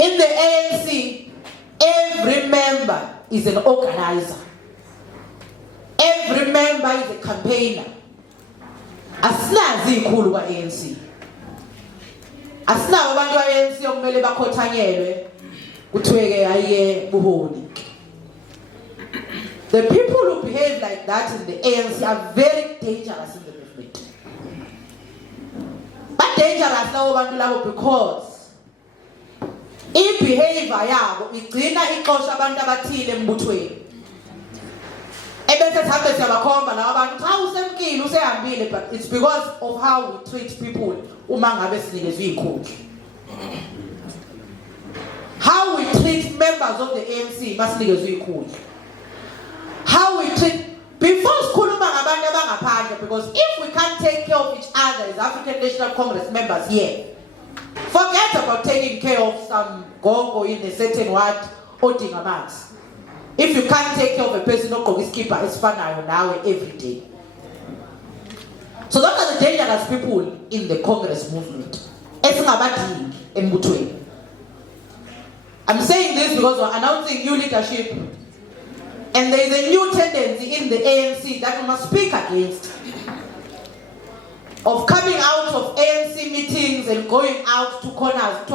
In the ANC, every member is an organizer. Every member is a campaigner. Asinazi ikhulu kwa ANC. Asinawo abantu ba ANC okumele bakhothanyelwe kuthiweke ayiye buholi. The people who behave like that in the ANC are very dangerous in the movement. But dangerous lawo bantu labo because i-behavior yabo igcina ixosha abantu abathile embuthweni. Ebese sihambe siyabakhomba laba bantu cha usemkile usehambile, but it's because of how we treat people uma ngabe sinikezwe ikhundla. How we treat members of the ANC masinikezwe ikhundla. How we treat before sikhuluma ngabantu abangaphandle, because if we can't take care of each other as African National Congress members here, forget about taking care of some gongo in a certain ward or dingamanzi. If you can't take care of a person who is keeper, it's fun now every day. So those are the dangerous people in the Congress movement. I'm saying this because we're announcing new leadership, and there is a new tendency in the ANC that we must speak against, of coming out of ANC meetings and going out to corners to